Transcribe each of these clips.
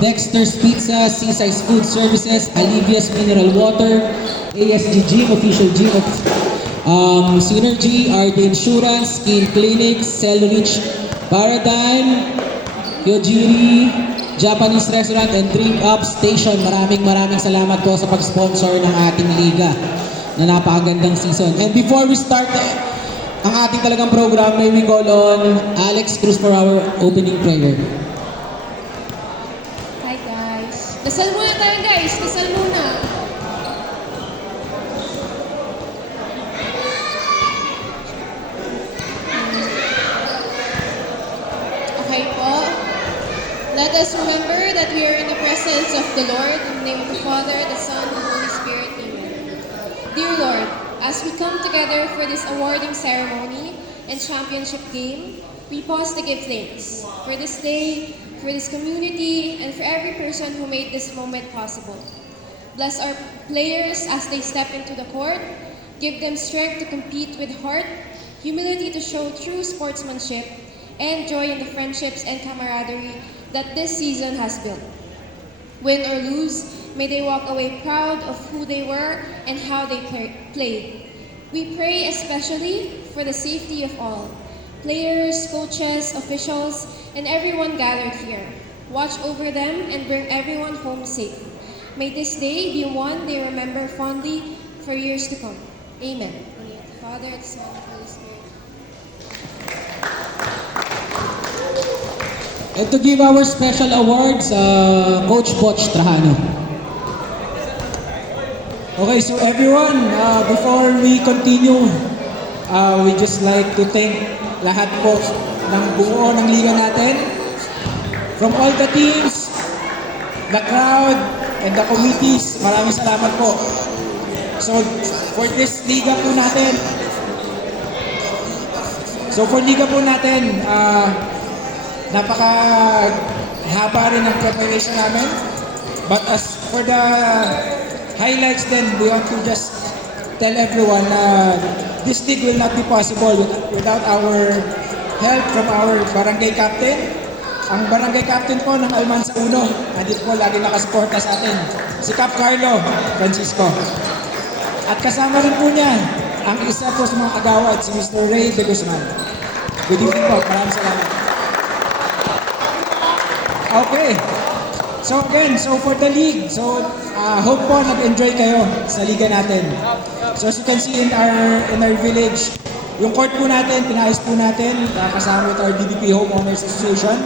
Dexter's Pizza, Seasize Food Services, Alivia's Mineral Water, ASG Gym, Official Gym of Synergy, RD Insurance, Skin Clinic, Cellrich, Paradigm, Kyojiri, Japanese Restaurant and Drink Up Station. Maraming salamat po sa pag-sponsor ng ating liga na napakagandang season. And before we start ang ating talagang program, may we call on Alex Cruz for our opening prayer. Hi guys. Dasal muna tayo guys. Dasal muna. Okay po. Let us remember that we are in the presence of the Lord. In the name of the Father, the Son, and the Holy Spirit. Amen. Dear Lord, as we come together for this awarding ceremony and championship game, we pause to give thanks for this day, for this community, and for every person who made this moment possible. Bless our players as they step into the court. Give them strength to compete with heart, humility to show true sportsmanship, and joy in the friendships and camaraderie that this season has built. Win or lose, may they walk away proud of who they were and how they played. We pray especially for the safety of all, players, coaches, officials, and everyone gathered here. Watch over them and bring everyone home safe. May this day be one they remember fondly for years to come. Amen. In the name of the Father, the Son, and the Holy Spirit. And to give our special awards, Coach Poch Trajano. Okay, so everyone, before we continue, we just like to thank lahat po ng buo ng liga natin. From all the teams, the crowd, and the committees, maraming salamat po. So, for this liga po natin, napaka-haba rin ang preparation namin. But as for the highlights then, we want to just tell everyone na this league will not be possible without our help from our barangay captain. Ang barangay captain po ng Almansa 1, nandito po lagi nakasuporta sa atin, si Cap Carlo Francisco. At kasama rin po niya ang isa po sa mga agawad, si Mr. Ray De Guzman. Good evening po, maraming salamat. Okay. So again, for the league, hope po nag-enjoy kayo sa liga natin. So as you can see in our village, yung court po natin, pinayos po natin, kasama with our DBP Homeowners Association.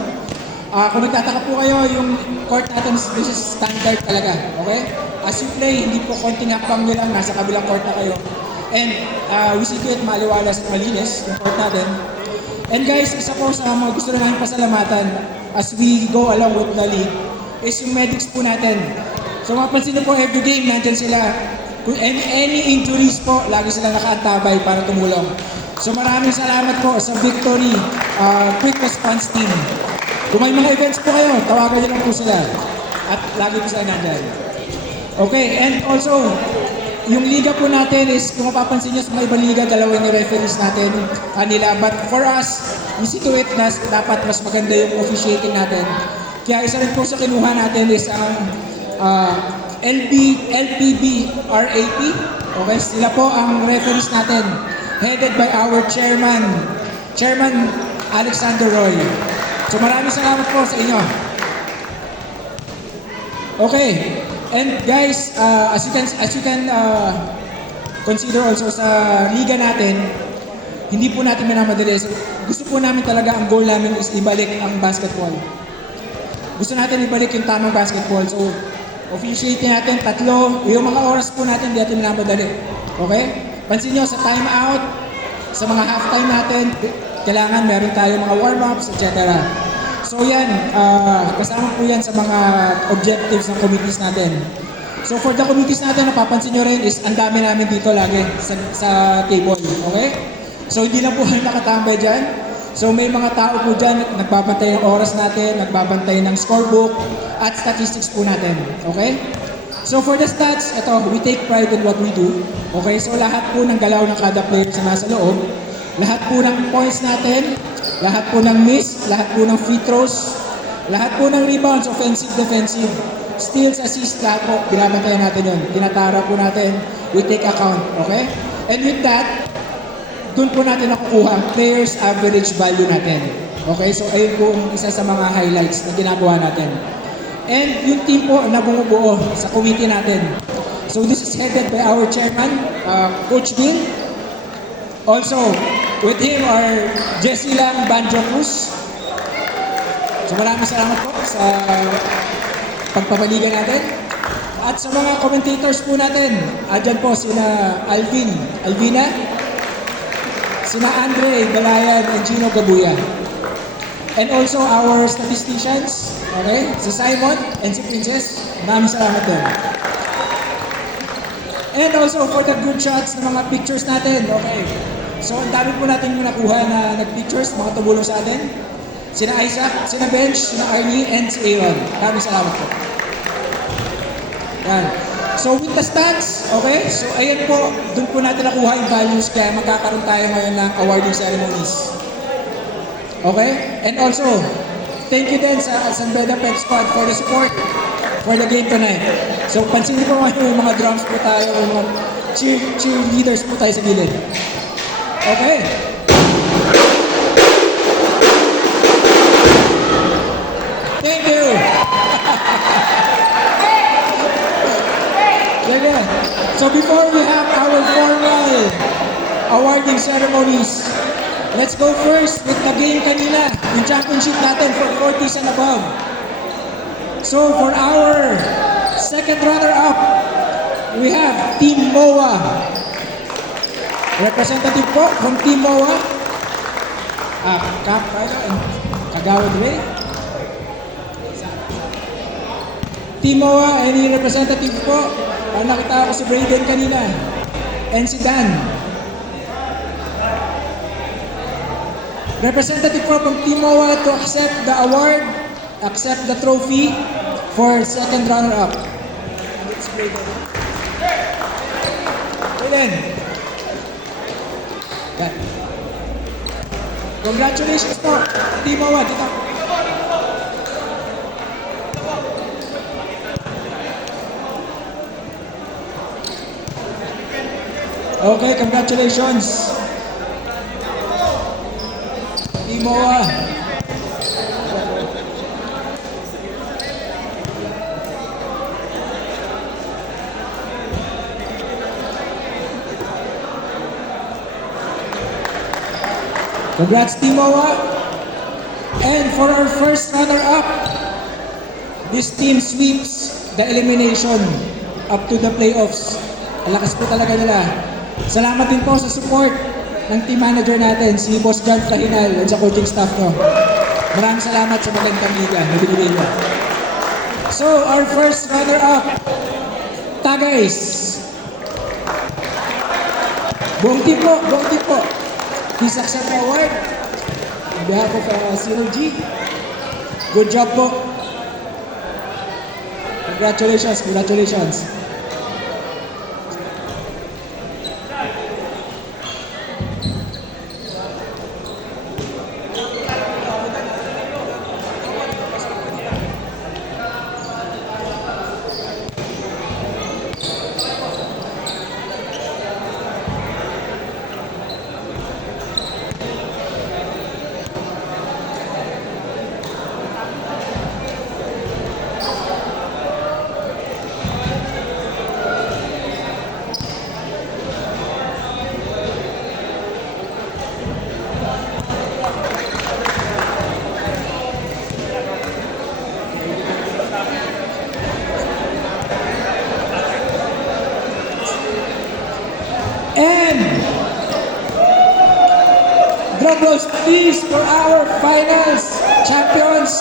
Kung nagtataka po kayo, yung court natin, this is standard talaga, okay? As you play, hindi po konting hakbang nyo lang, nasa kabilang court na kayo. And we see to it, maliwalas at malinis yung court natin. And guys, isa po sa mga gusto na namin pasalamatan as we go along with the league is yung medics po natin. So mapansin nyo po, every game, nandyan sila. Kung any injuries po, lagi sila nakaantabay para tumulong. So maraming salamat po sa Victory Quick Response Team. Kung may mga events po kayo, tawagan nyo lang po sila. At lagi po sila nandyan. Okay, and also, yung liga po natin is, kung mapapansin nyo sa mga ibang liga, dalawa yung referees natin kanila. But for us, we see to it na dapat mas maganda yung officiating natin. Kaya isa rin po sa kinuha natin is ang LPB RAP. Okay, sila po ang referees natin. Headed by our Chairman Alexander Roy. So maraming salamat po sa inyo. Okay. And guys, as you can consider also sa liga natin, hindi po natin minamadali. So, gusto po namin talaga, ang goal namin is ibalik ang basketball. Gusto natin ibalik yung tamang basketball. So, officiating natin, 3, yung mga oras po natin, hindi natin minamadali. Okay? Pansin nyo, sa time out, sa mga halftime natin, kailangan meron tayo mga warm-ups, etc. So yan, kasama po yan sa mga objectives ng committees natin. So for the committees natin, napapansin nyo rin is ang dami namin dito lagi sa table. Okay? So hindi lang po kami nakatambay dyan. So may mga tao po dyan, nagbabantay ng oras natin, nagbabantay ng scorebook, at statistics po natin. Okay? So for the stats, ito, we take pride in what we do. Okay? So lahat po ng galaw ng kada player sa nasa loob, lahat po ng points natin, lahat po ng miss, lahat po ng free throws, Lahat po ng rebounds, offensive, defensive, steals, assists, lahat po, binabantayan natin yun. Tinatara po natin, we take account, okay? And with that, dun po natin nakukuha players average value natin. Okay, so ayun po ang isa sa mga highlights na ginagawa natin. And yung team po na bumubuo sa committee natin. So this is headed by our chairman, Coach Bill. Also, with him are Jesse Lang Banjo Cruz. So maraming salamat po sa pagpapaligan natin. At sa mga commentators po natin, andyan po sina Alvina, sina Andre Balayan and Gino Gabuya. And also our statisticians, okay? Si Simon and si Princess, maraming salamat din. And also for the good shots ng mga pictures natin, okay? So ang dami po natin yung nakuha na nag-pictures, mga tumulong sa atin. Sina Isaac, sina Bench, sina Arnie, and si Aaron. Maraming salamat po. Yan. So with the stats, okay? So ayan po, dun po natin nakuha yung values kaya magkakaroon tayo ngayon ng awarding ceremonies. Okay? And also, thank you din sa San Beda Pep Squad for the support for the game tonight. So pansinin po ngayon yung mga drums po tayo, yung mga cheerleaders po tayo sa gilid. Okay? Thank you! Sige. So before we have our formal awarding ceremonies, let's go first with the game kanina, yung championship natin for 40s and above. So for our second runner-up, we have Team MOA. Representative po from Team MOA, Kagawad Ray. Team MOA, any representative po? Nakita ko si Brayden kanina. And si Dan. Representative po from Team MOA to accept the award, accept the trophy for second runner-up. It's Brayden. Brayden. Yan. Congratulations po, Team MOA. Dito. Okay, congratulations. Team MOA. Congrats, Team MOA. And for our first runner-up, this team sweeps the elimination up to the playoffs. Ang lakas po talaga nila. Salamat din po sa support ng team manager natin, si Boss John Flahinal, at sa coaching staff ko. Maraming salamat sa magandang liga na binigay niyo. So, our first runner-up, Tagays. Buong team po, buong team po. Please accept the award on behalf of Synergy. Good job po. Congratulations, congratulations. And drum rolls please for our finals champions.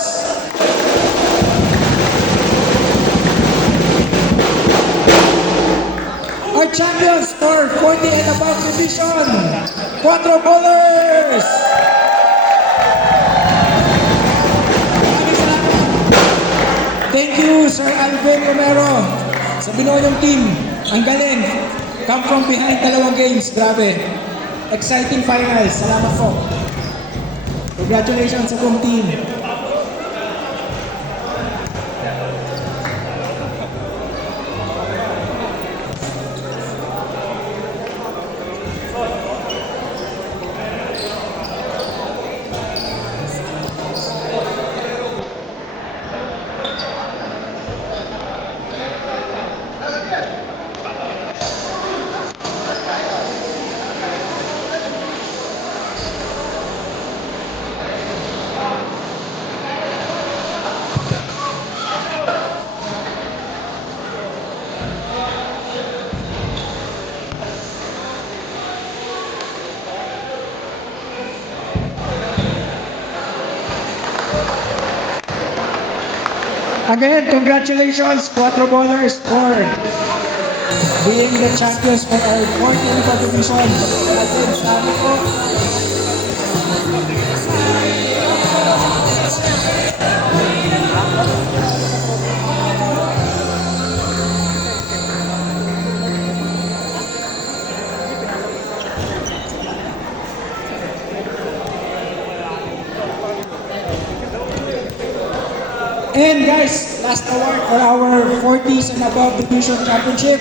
Our champions for 40 and above division, Quattro Bowlers. Maraming salamat. Thank you, Sir Alvin Romero, sa binuo team. Ang galing. Come from behind dalawang games. Grabe. Exciting finals. Salamat po. Congratulations sa buong team. Again, congratulations, Quattro Ballers, for being the champions for our 14th division. Natin, sabi ko. And guys, last award for our 40s and above division championship.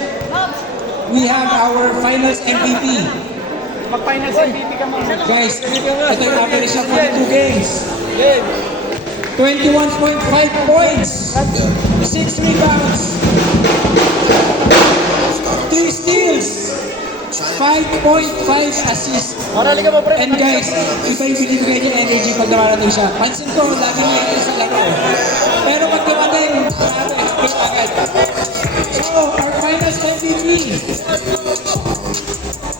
We have our finals MVP. Mag-finals MVP ka muna. Guys, ito yung average ng 42 games. 21.5 points, 6 rebounds, 3 steals, 5.5 assists. Marali ka ba, pre? And guys, iba yung binibigay niya energy pag nakarating siya. Pansin ko, lagi niya ito sa laro. Pero pag dumating, expect agad. So, our finals MVP,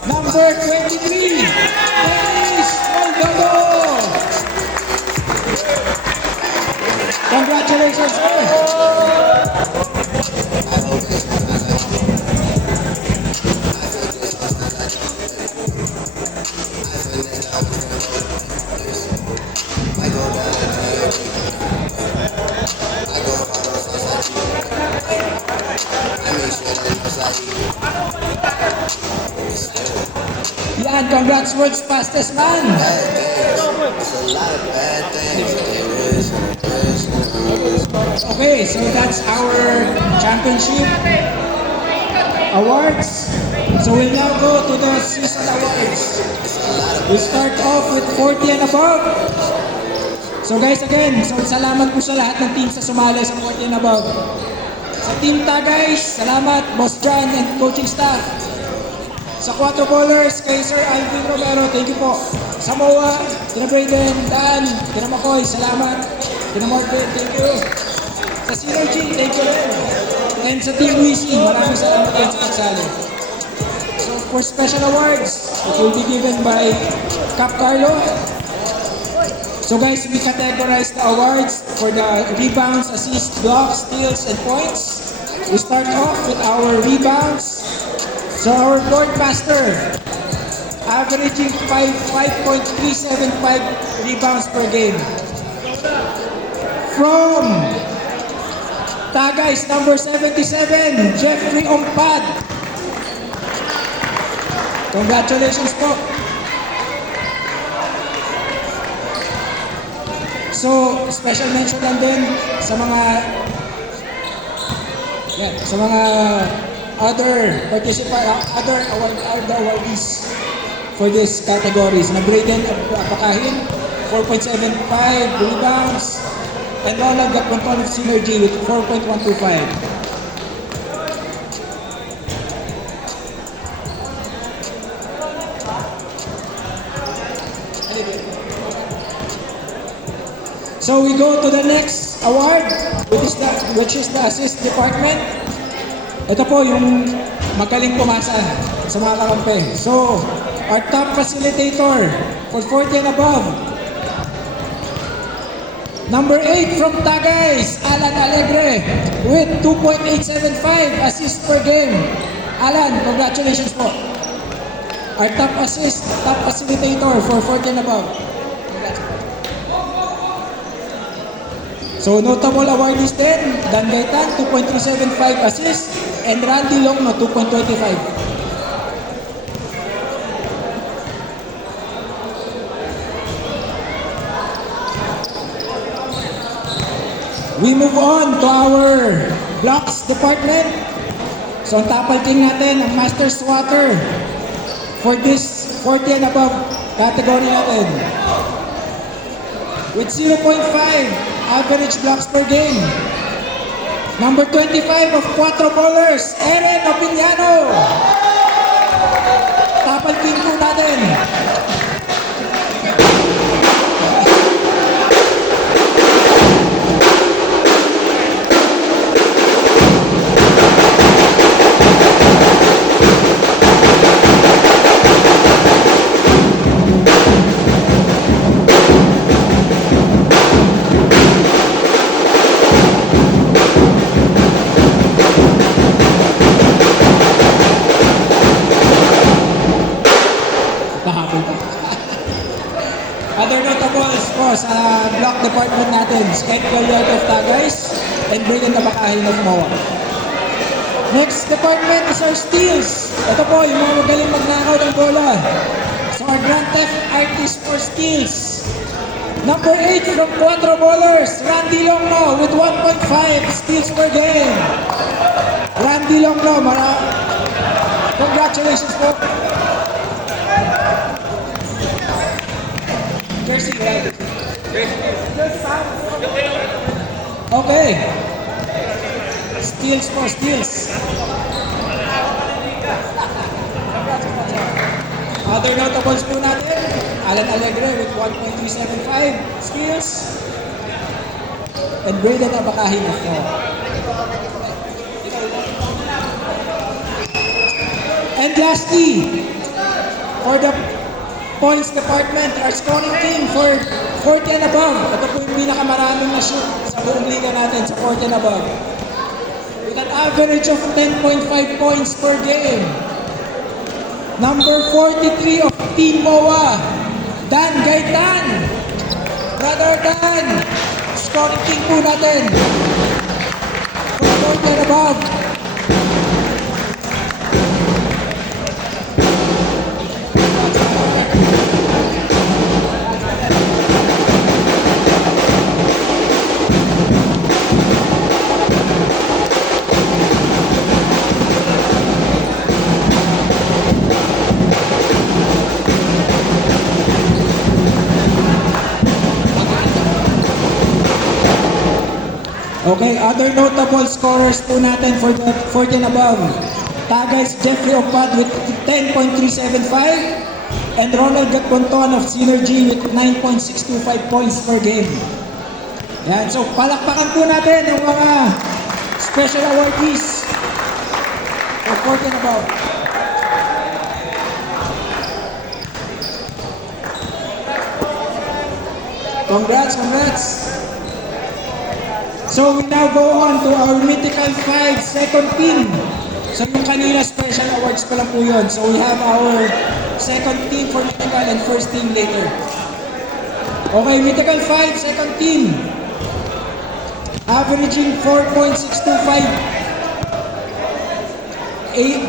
number 23, Dennis Maldonado. Congratulations, sir. Yan, congrats, world's fastest man. Okay, so that's our championship awards. So we'll now go to the season awards. We start off with 40 and above. So guys, again, so salamat po sa lahat ng team sa sumali sa 40 and above. Sa Team Tagays, salamat, Boss John and coaching staff. Sa Quattro Ballers, kay Sir Alvin Romero, thank you po. Sa MOA, kina Brayden, Dan, kina Makoy, salamat. Kina Morgan, thank you. Sa Synergy, thank you rin. And sa Team Wisi, maraming salamat din sa pagsali. So for special awards, it will be given by Cap Carlo. So guys, we categorize the awards for the rebounds, assists, blocks, steals, and points. We start off with our rebounds. So our board master, averaging 5.375 rebounds per game. From Tagays, number 77, Jeffrey Ompad. Congratulations po. So, special mention lang din sa mga other awardees for this categories. Na Brayden Apakahin, 4.75 rebounds, and Ronald Gapronton of Synergy with 4.125. So we go to the next award, which is the assist department. Ito po yung magaling pumasa sa mga kakampi. So, our top facilitator for 40 and above. Number 8 from Tagays, Alan Alegre with 2.875 assists per game. Alan, congratulations po. Our top facilitator for 40 and above. So, notable awardees din, Dan Gaitan, 2.375 assists, and Randy Longno, 2.25. We move on to our blocks department. So, ang tapal king natin, ang Master Swatter for this 40 and above category natin. With 0.5 average blocks per game, Number 25 of 4 bowlers, Eren Opiniano. Tapal king po natin. Pahabol pa. Other notables po sa block department natin, Skate Gallardo of Tagays and Brian Tabakahin of MOA. Next department is our steals. Ito po, yung mga magaling magnakaw ng bola. So our Grand Theft Artist for steals. Number 8 from 4 bowlers, Randy Longno with 1.5 steals per game. Randy Longno, congratulations po. Jersey, right? Okay. Steals po, steals. Other notables po natin, Alan Alegre with 1.375 steals. And Braden Abakahin of 4. And lastly, for the points department, our scoring team for 40 and above. Ito po yung pinakamaraming na shoot sa buong liga natin sa 40 and above. With an average of 10.5 points per game. Number 43 of Team MOA, Dan Gaitan. Brother Dan, scoring team po natin for 40 and above. Okay, other notable scorers po natin for the 40 and above. Tagays Jeffrey Opad with 10.375 and Ronald Gatponton of Synergy with 9.625 points per game. Yan, so palakpakan po natin yung mga special awardees for 40 and above. Congrats, congrats! So we now go on to our Mythical 5 second team. So yung kanina special awards pa lang po yun. So we have our second team for Mythical and first team later. Okay, Mythical 5 second team. Averaging 4.625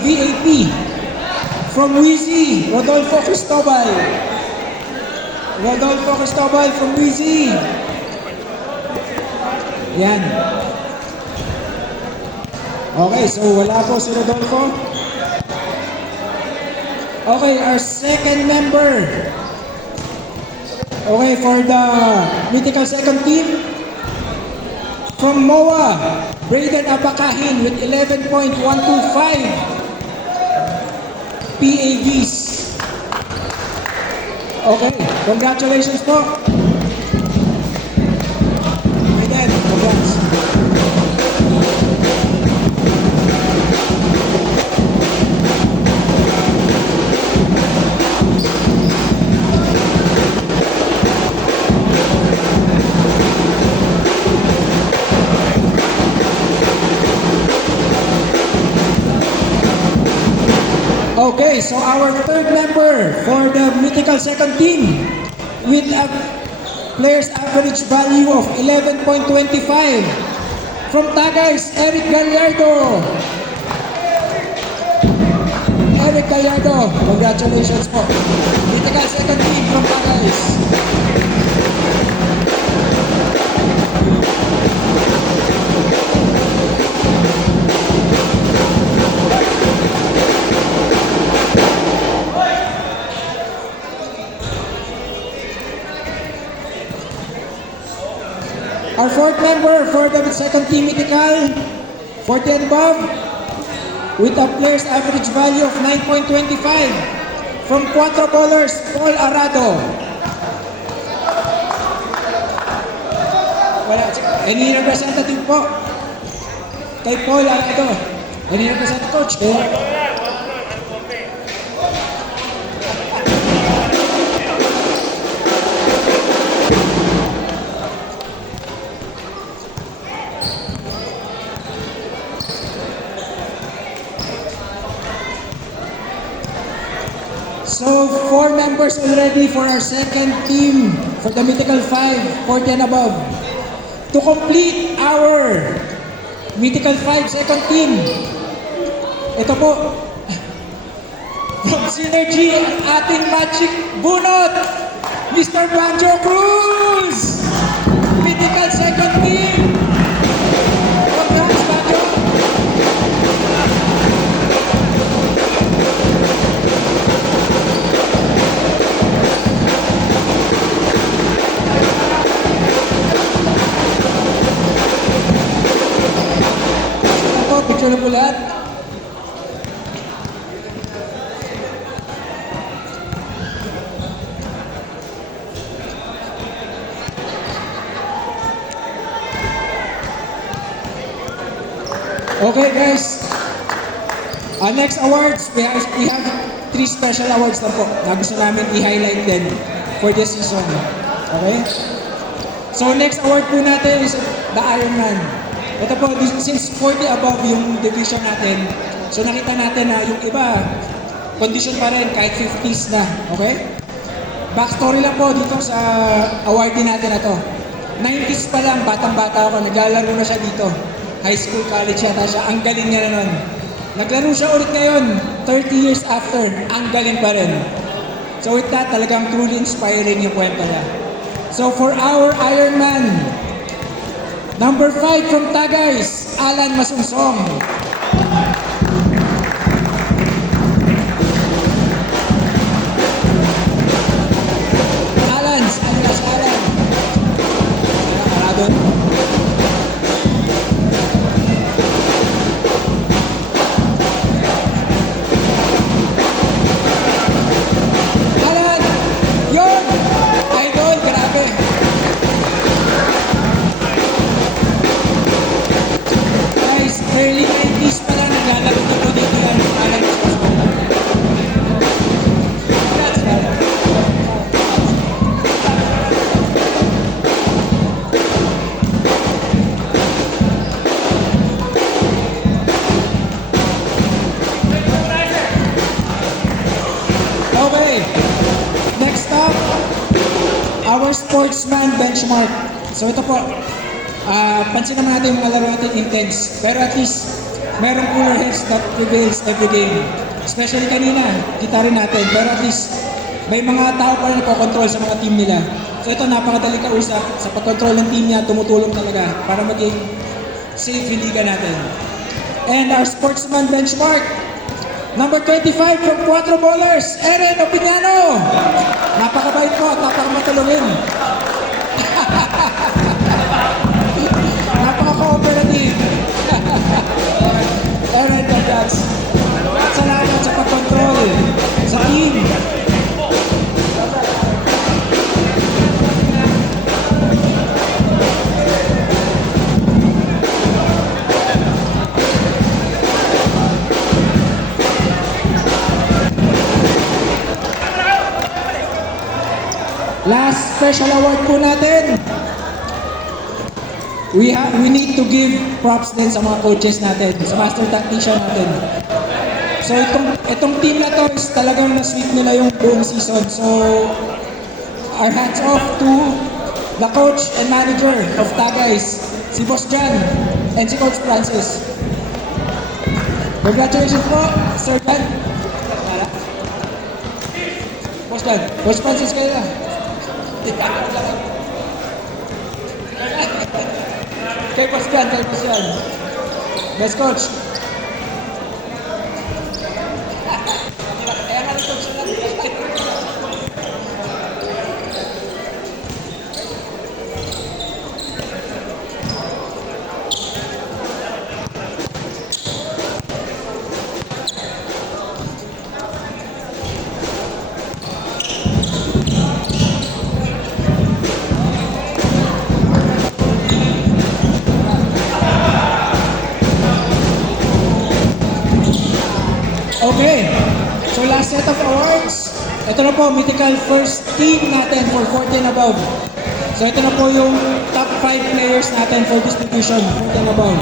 VAP. From Wheezy, Rodolfo Cristobal. Rodolfo Cristobal from Wheezy. Yan. Okay, so wala po si Rodolfo. Okay, our second member. Okay, for the Mythical second team. From MOA, Braden Abakahin with 11.125 PAVs. Okay, congratulations po. Braden, congrats. Okay, so our third member for the Mythical second team with a player's average value of 11.25 from Tagays, Eric Gallardo. Eric Gallardo, congratulations po. Mythical second team from Tagays. Our fourth member for the second team mythical, 40 and above, with a player's average value of 9.25 from Cuatro Bowlers, Paul Arado. Wala. Any representative po? Kay Paul Arado. Any representative, coach? So, 4 members already for our second team for the Mythical 5, 40 and above. To complete our Mythical 5 second team, ito po, from Synergy, ang ating magic bunot, Mr. Banjo Cruz! Mythical second team! Congrats, Banjo! Picture na po lahat. Okay guys, next awards, we have 3 special awards na po na gusto namin i-highlight din for this season. Okay? So next award po natin is the Ironman. Ito po, since 40 above yung division natin, so nakita natin na yung iba, condition pa rin kahit 50s na, okay? Backstory lang po dito sa awardee natin na to. 90s pa lang, batang-bata ako, naglalaro na siya dito. High school, college yata siya, ang galing niya na nun. Naglaro siya ulit ngayon, 30 years after, ang galing pa rin. So with that, talagang truly inspiring yung kwento niya. So for our Ironman, number 5 from Tagays, Alan Masunsong. Alan. Aradon. Alan! Yun! Idol, grabe. Early 90s pa lang naglalaro na po dito yan. Alam mo sa Okay. Next up, our sportsman benchmark. So ito po, pansin naman natin yung mga laro natin intense. Pero at least, merong cooler heads that prevails every game. Especially kanina, kita rin natin. Pero at least, may mga tao pa rin nagkocontrol sa mga team nila. So ito, napakadaling kausap. Sa pag-control ng team niya, tumutulong talaga para maging safe yung liga natin. And our sportsman benchmark, number 25 from Cuatro Bowlers, Eren Opiniano. Napakabait po, napakamatulungin. Napaka-cooperative. Eren, congrats. At salamat sa pag-control sa team. Last special award po natin. We need to give props din sa mga coaches natin, sa master tactician natin. So itong team na to is talagang na-sweep nila yung buong season. So our hats off to the coach and manager of Tagays, si Boss Jan and si Coach Francis. Congratulations po, Sir Jan. Boss Jan, Coach Francis kayo na. Kay Boss Jan. Best coach. Kaya nga coach na lang. Okay. So last set of awards. Ito na po, mythical first team natin for 14 and above. So ito na po yung top 5 players natin for this division, 14 and above.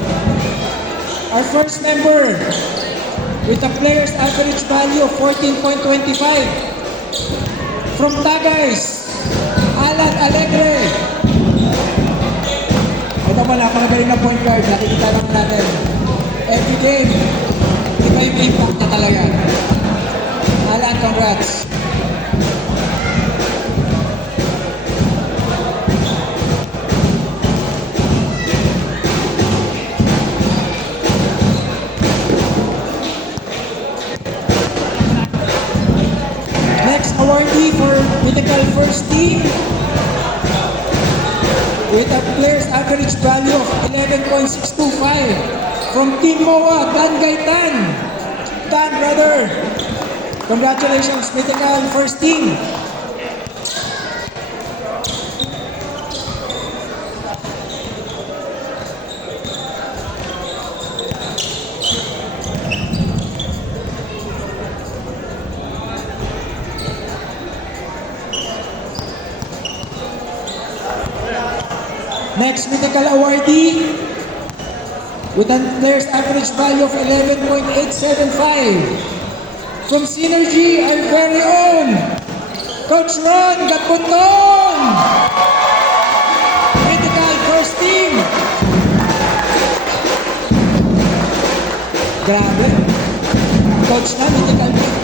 Our first member with a player's average value of 14.25 from Tagays, Alan Alegre. Ito po, napakagaling na point guard. Nakikita lang natin. Every game, iba yung impact na talaga. Alan, congrats. Next awardee for mythical first team with a player's average value of 11.625 from Team MOA, Dan Gaitan. Dan, brother, congratulations, mythical first team. Next mythical awardee with a player's average value of 11.875 from Synergy, our very own Coach Ron Gapunton. Mythical first team. Grabe. Coach na, mythical team.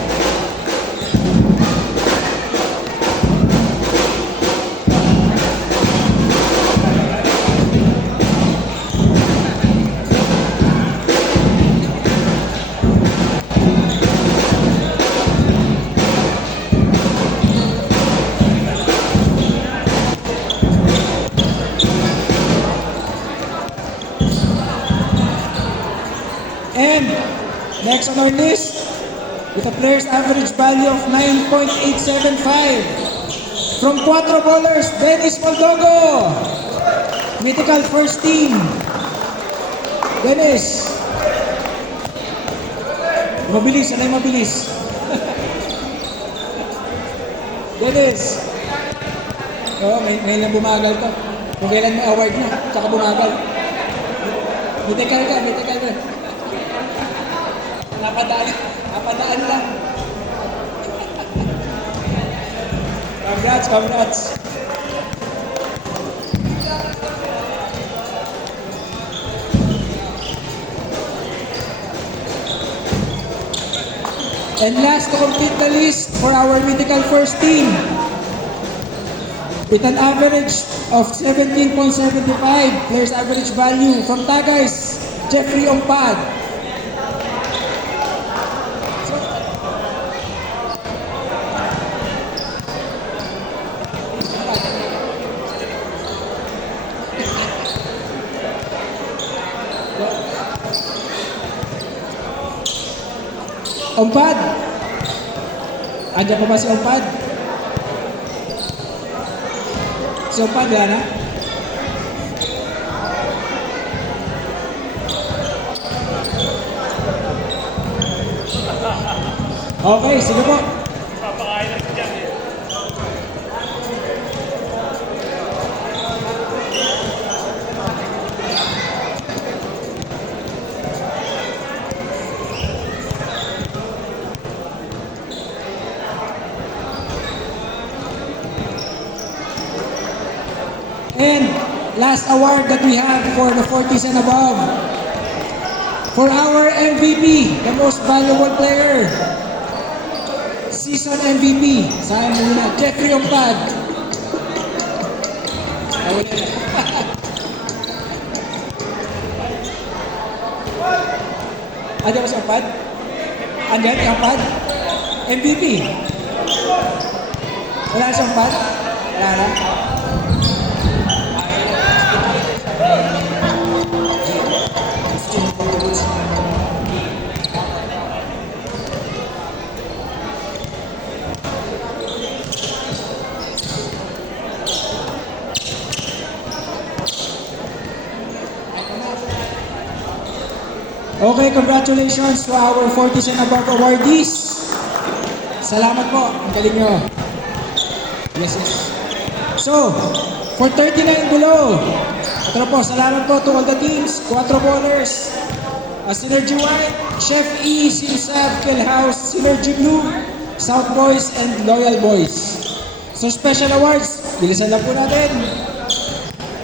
And next on our list, with a player's average value of 9.875 from Cuatro Bowlers, Dennis Moldogo. Mythical first team. Dennis. Mabilis, ano yung mabilis? Dennis. Oo, ngayon lang bumagal to. Kung kailan may award na, tsaka bumagal. Mythical ka, mythical ka. Napadaan lang. Congrats, congrats. And last to complete the list for our mythical first team with an average of 17.75 players average value from Tagays, Jeffrey Ompad. Ompad! Andiyan pa ba si Ompad? Si Ompad, yan ha? Okay, sige po. Papakain na si Jan eh. And last award that we have for the 40s and above. For our MVP, the most valuable player. Season MVP. Sayang muna. Jeffrey Ompad. Andiyan ba si Ompad? Andiyan si Ompad? MVP. Wala si Ompad? Wala na? Okay, congratulations to our 40s and above awardees. Salamat po, ang galing nyo. Yes, yes. So, for 39 and below, ito na po, salamat po to all the teams, 4 bowlers, Synergy White, Chef E, Sinsav, Kelhouse, Synergy Blue, South Boys, and Loyal Boys. So, special awards, bilisan lang po natin.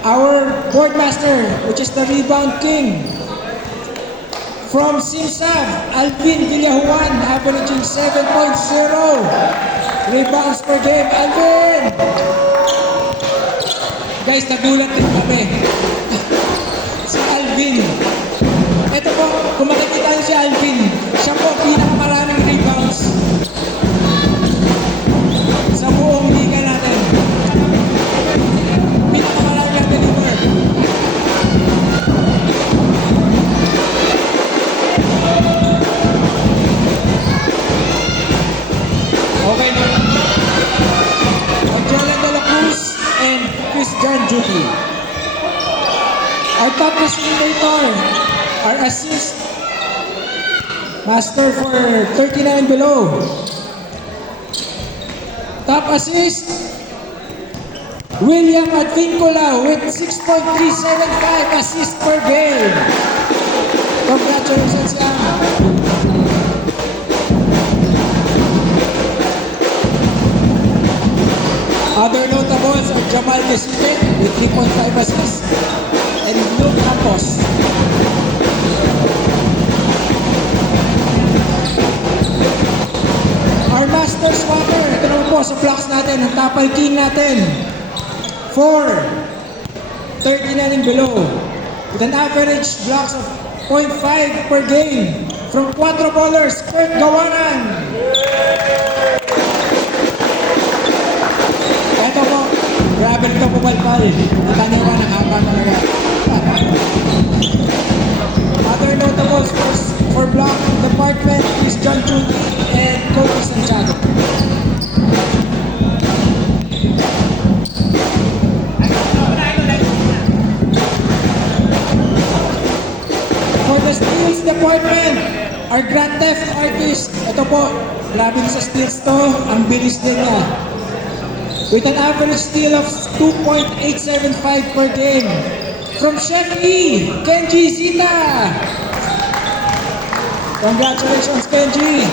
Our board master, which is the Rebound King, from Sinsav, Alvin Villajuan, averaging 7.0 rebounds per game. Alvin! Guys, nagulat din kami. Si Alvin. Ito po, kung makikita niyo si Alvin, siya po pinakamaraming rebounds sa buong liga natin. Pinakamaraming na-deliver. Okay na. Jolan De La Cruz and Christian Judy. Our top facilitator, our assist master for 39 and below. Top assist, William Advincola with 6.375 assists per game. Congratulations, Yang. Other notables are Jamal Desite with 3.5 assists and Luke Campos. Our master swapper, ito naman po sa blocks natin, ang Tapal King natin. 39 and below with an average blocks of 0.5 per game from 4 bowlers, Kurt Gawanan. Ito po, grabe nito pumalpal. Kita niyo ba, nakapa talaga. Other notables for block department is John Chudi and Kobe Santiago. For the steals department, our Grand Theft artist, ito po, grabe sa steals to, ang bilis din niya. With an average steal of 2.875 per game. From Chef E, Kenji Zita. Congratulations, Kenji.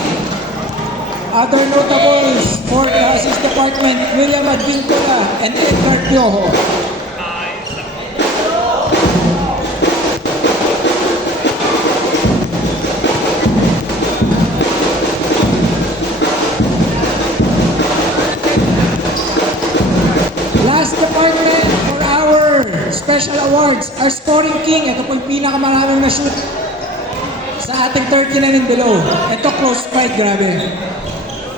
Other notables for the assist department, William Advincola and Edgar Piojo. Last department for our special awards, our scoring king. Ito po yung pinakamaraming na-shoot sa ating 39 and below. Ito close fight, grabe.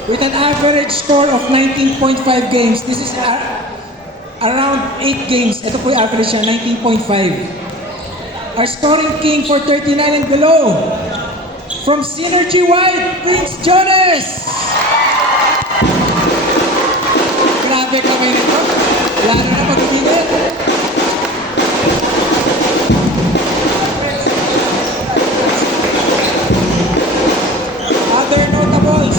With an average score of 19.5 games. This is around 8 games. Ito po yung average niya, 19.5. Our scoring king for 39 and below, from Synergy White, Prince Jonas. Grabe kami nito. Lalo na pag-uminit. Other notables.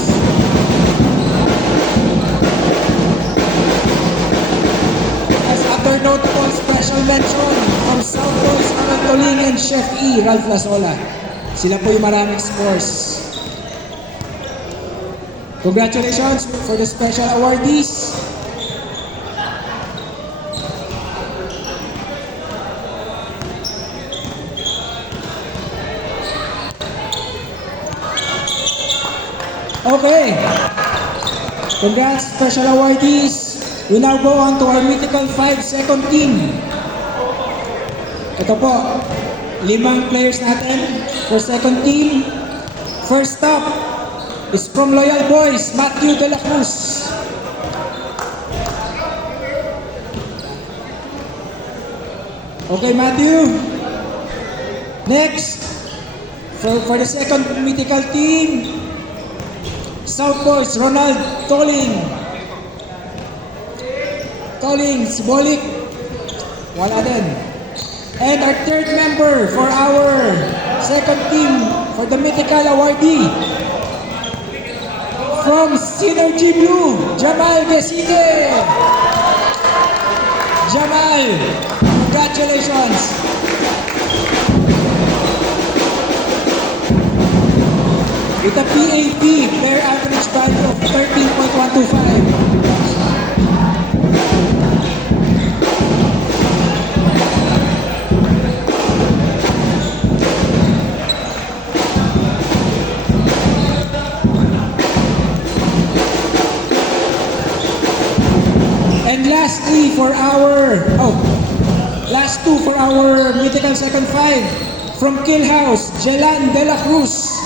As other notables, special mention from South Boys, Ronald Toling and Chef E, Ralph Lasola. Sila po yung maraming scores. Congratulations for the special awardees. Okay. Congrats, special awardees. We now go on to our mythical 5-second team. Ito po, 5 players natin for second team. First up is from Loyal Boys, Matthew De La Cruz. Okay, Matthew. Next, for the second mythical team, South Boys, Ronald Toling. Toling, Sibolik. Wala din. And our third member for our second team for the mythical awardee. From Synergy Blue, Jamal Besite. Jamal, congratulations. With a PAP, player average value of 13.125. And lastly, last two for our mythical second five. From Kill House, Jelan De La Cruz.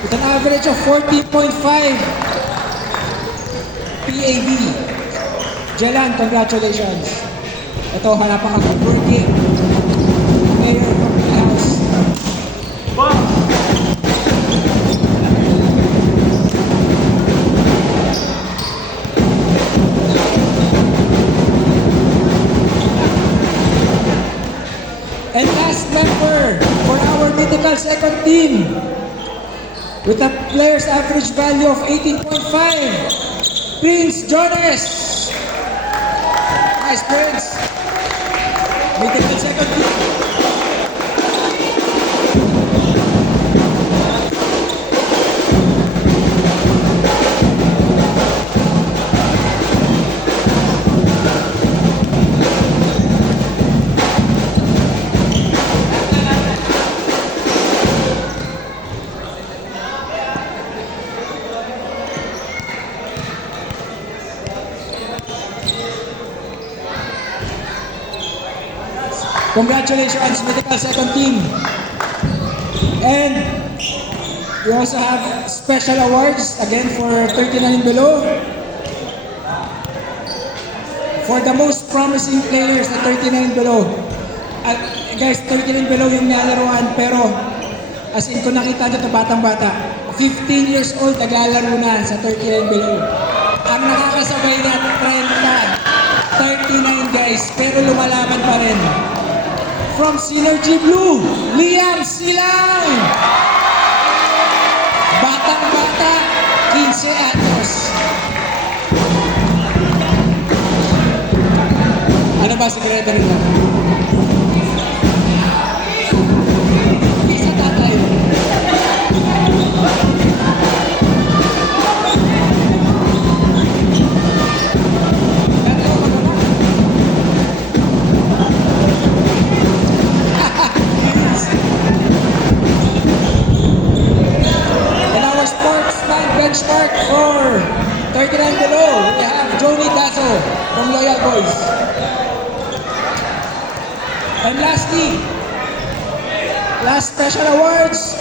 With an average of 14.5 PAB. Jelan, congratulations. Ito, hanapan ka working player from Kill House. And last member for our mythical second team with a player's average value of 18.5, Prince Jonas. Nice, Prince. Mythical second team. Congratulations, mythical second team. And we also have special awards again for 39 and below. For the most promising players na 39 and below. Guys, 39 and below yung nalaruan, pero as in kung nakita nyo ito batang-bata, 15 years old naglalaro na sa 39 and below. Ang nakakasabay na 39 guys, pero lumalaban pa rin. From Synergy Blue, Liam Silang. Batang-bata, 15 anyos. Ano ba sikreto nila? Hindi sa tatay. Benchmark for 39 below, we have Johnny Dazo from Loyal Boys. And lastly, last special awards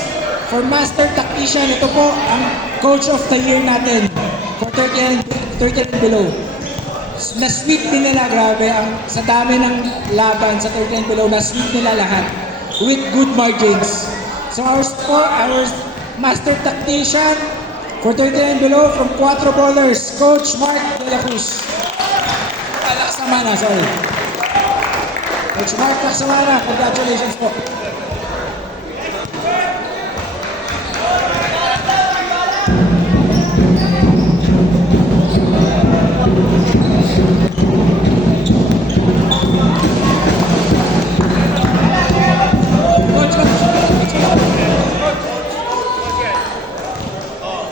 for Master Tactician. Ito po ang Coach of the Year natin for 39 below. Na-sweep din nila, grabe, sa dami ng laban sa 39 below, na-sweep nila lahat with good margins. So our Master Tactician for 39 below from 4 ballers, Coach Mark De La Cruz. Laksamana, sorry. Coach Mark Laksamana, congratulations po.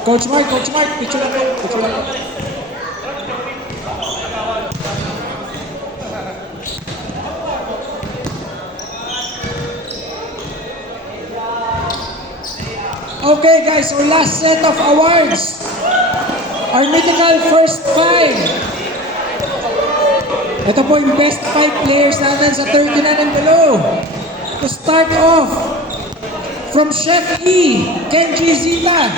Coach Mark, picture lang po. Okay guys, so last set of awards. Our mythical first 5. Ito po yung best 5 players natin sa 39 and below. To start off, from Chef E, Kenji Zita.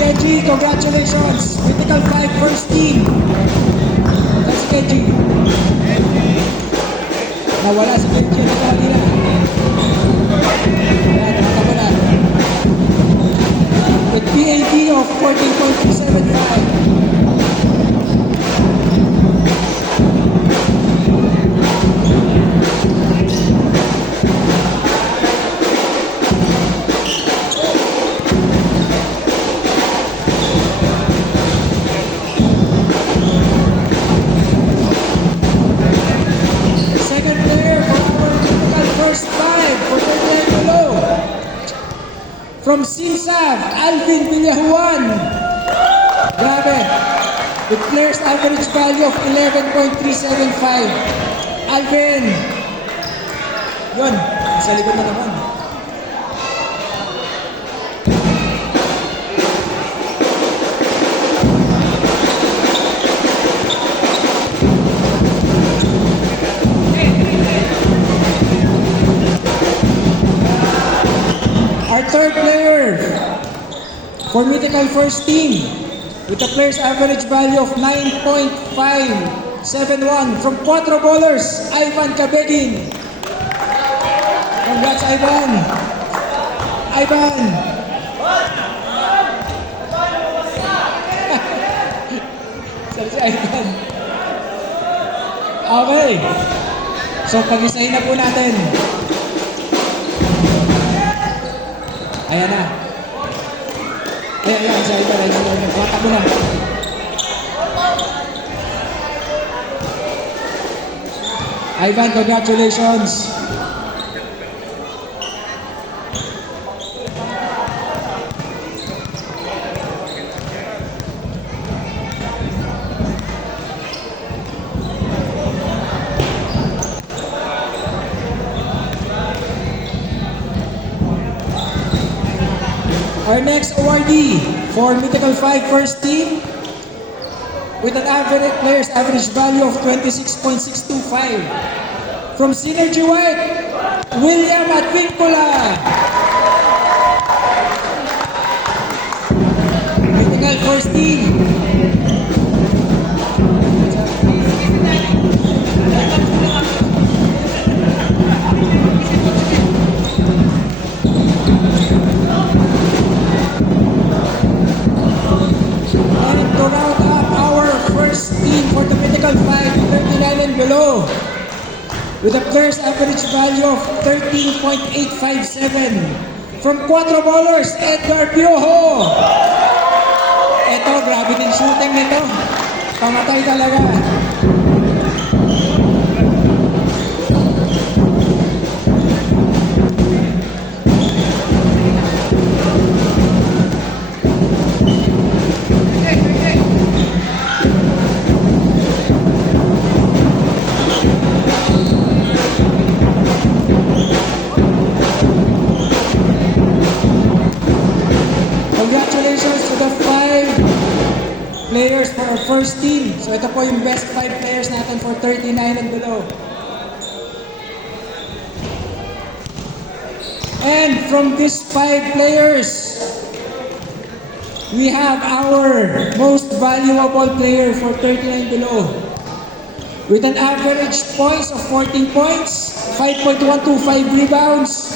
Kenji, congratulations! Mythical 5 first team. That's Kenji. Nawala si Kenji. With PAD of 14.275. From Simsav, Alvin Villajuan. Grabe. With player's average value of 11.375. Alvin. Yun, sa likod na naman. Our third player for Mythical First Team with a player's average value of 9.571 from Cuatro Bowlers, Ivan Cabegin. Congrats, Ivan. Ivan. Sorry si Ivan. Okay. So, pag-isahin na po natin. Ayan na. Ayan, sa Ivan. Mata mo na. Ivan, congratulations. Our next awardee for Mythical 5 First Team with an average player's average value of 26.625 from Synergy White, William Advincula. Mythical First Team. And to round up our first team for the Mythical 5, 39 and below, with a player's average value of 13.857 from Cuatro Bowlers, Edgar Piojo. Ito, grabe din shooting nito. Pamatay talaga. Congratulations to the 5 players for our first team. So ito po yung best 5 players natin for 39 and below. And from these 5 players, we have our most valuable player for 39 below. With an average points of 14 points, 5.125 rebounds,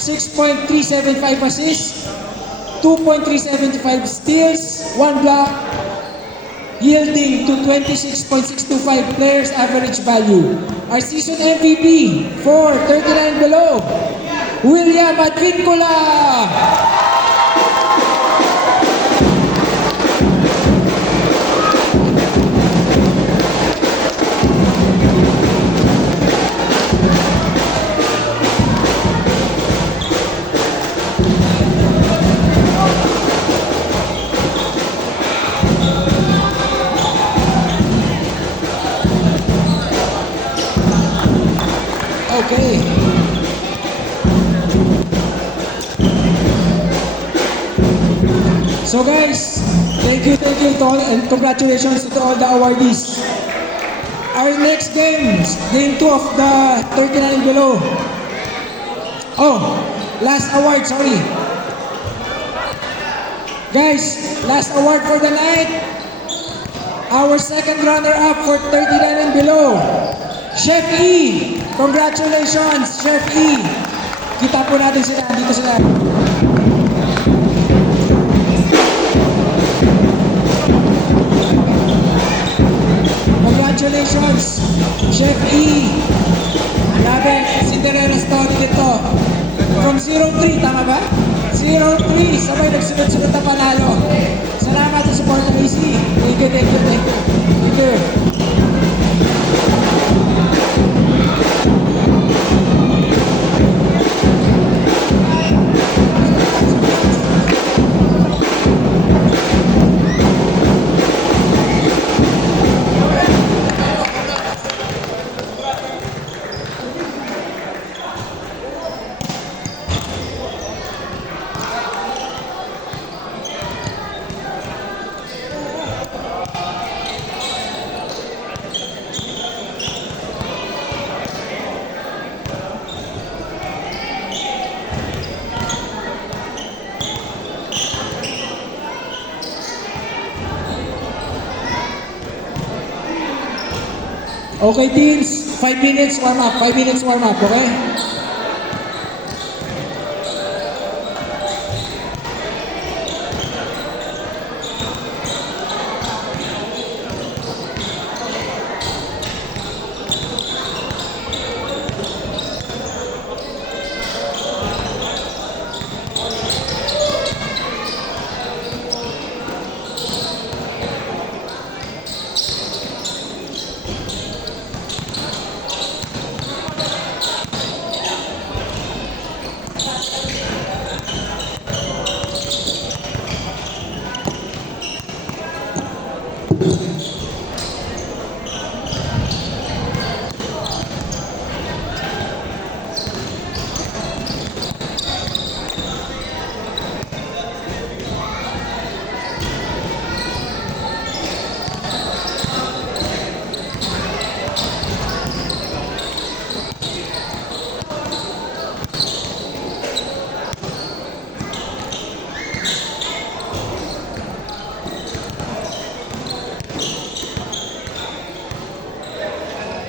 6.375 assists, 2.375 steals, 1 block, yielding to 26.625 players average value. Our season MVP for 39 below, William Advincula. Okay. So guys, thank you to all and congratulations to all the awardees. Our next games, game 2 of the 39 below. Oh, last award, sorry. Guys, last award for the night. Our second runner-up for 39 and below, Chef E. Congratulations, Chef E. Kita po natin sila, dito sila. Congratulations, Chef E. Grabe, Cinderella story dito. From 0-3, tama ba? 0-3, sabay nagsunod-sunod na panalo. Salamat sa support ng EC. Thank you, thank you, thank you. Thank you. Okay, teens, 5 minutes warm up. 5 minutes warm up, okay?